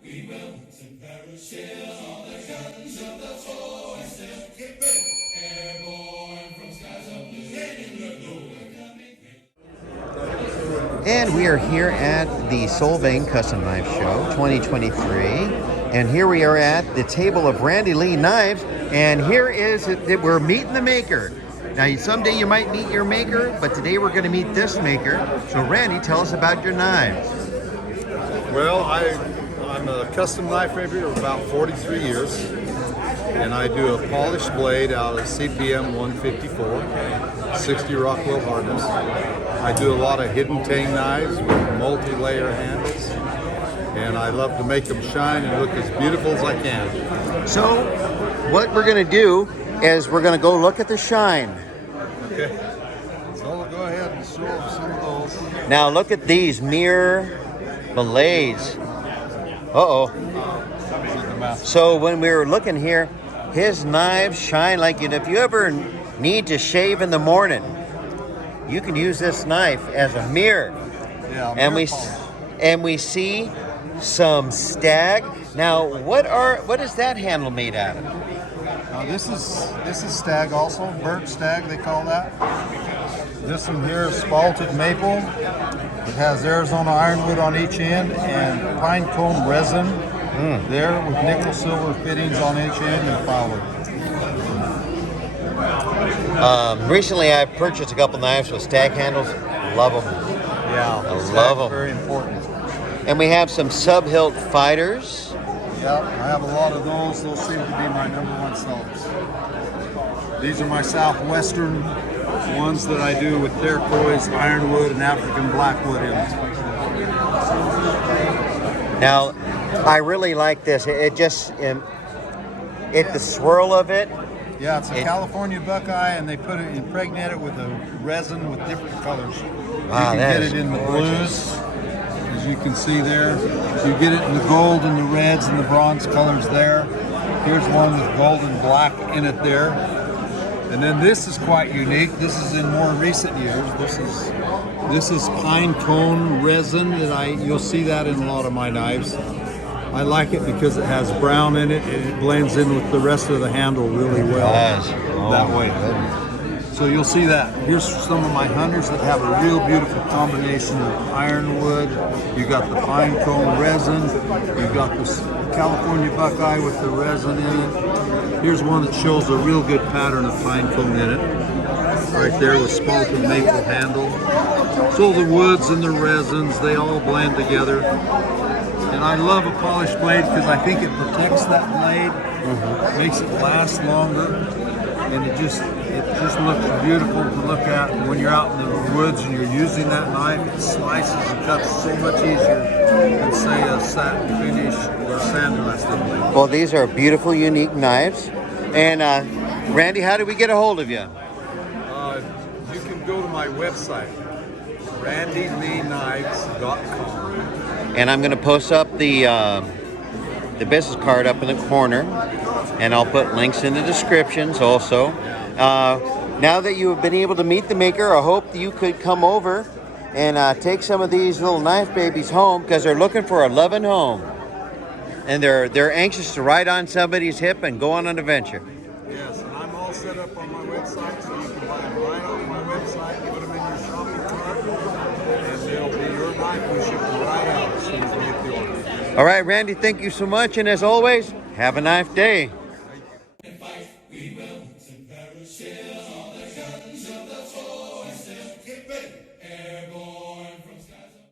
We will to perish on the guns of the foe and still get ready. Airborne from skies of blue, in the blue. And we are here at the Solvang Custom Knife Show 2023. And here we are at the table of Randy Lee Knives. And here is that we're meeting the maker. Now, someday you might meet your maker, but today we're going to meet this maker. So, Randy, tell us about your knives. Well, I'm a custom knife maker for about 43 years, and I do a polished blade out of CPM 154, 60 Rockwell hardness. I do a lot of hidden tang knives with multi-layer handles, and I love to make them shine and look as beautiful as I can. So, what we're going to do is we're going to go look at the shine. Okay, so we'll go ahead and show them some of those. Now, look at these mirror blades. So when we were looking here, his knives shine like, if you ever need to shave in the morning, you can use this knife as a mirror. Yeah, and we see some stag. Now, what is that handle made out of? This is stag also, burnt stag they call that. This one here is spalted maple. It has Arizona ironwood on each end and pine cone resin there with nickel silver fittings on each end and flower. Recently, I purchased a couple knives with stag handles. Love them. Yeah, I love them. Very important. And we have some sub-hilt fighters. Yeah, I have a lot of those. Those seem to be my #1 sellers. These are my southwestern ones that I do with turquoise, ironwood, and African blackwood in it. Now, I really like this. The swirl of it. Yeah, it's a California buckeye, and they impregnate it with a resin with different colors. Wow, you can get it in the blues, as you can see there. You get it in the gold and the reds and the bronze colors there. Here's one with gold and black in it there. And then this is quite unique. This is in more recent years. This is pine cone resin you'll see that in a lot of my knives. I like it because it has brown in it and it blends in with the rest of the handle really well that way. So you'll see that. Here's some of my hunters that have a real beautiful combination of ironwood. You got the pine cone resin. You've got this California buckeye with the resin in it. Here's one that shows a real good pattern of pine cone in it. Right there with spalted maple handle. So the woods and the resins, they all blend together. And I love a polished blade because I think it protects that blade, makes it last longer, and it just looks beautiful to look at. And when you're out in the woods and you're using that knife, it slices and cuts so much easier than, say, a satin finish or a sandblasted blade. Well, these are beautiful, unique knives. And Randy, how do we get a hold of you? You can go to my website, randyleenknives.com. And I'm going to post up the business card up in the corner, and I'll put links in the descriptions also. Now that you have been able to meet the maker, I hope that you could come over and take some of these little knife babies home, because they're looking for a loving home, and they're anxious to ride on somebody's hip and go on an adventure. Yes, and I'm all set up on my website, so you can buy them right off my website, put them in your shopping cart, and they'll be your knife. We ship them right out as soon as we get the order. All right, Randy, thank you so much, and as always, have a nice day. We will to perish on the guns of the foe.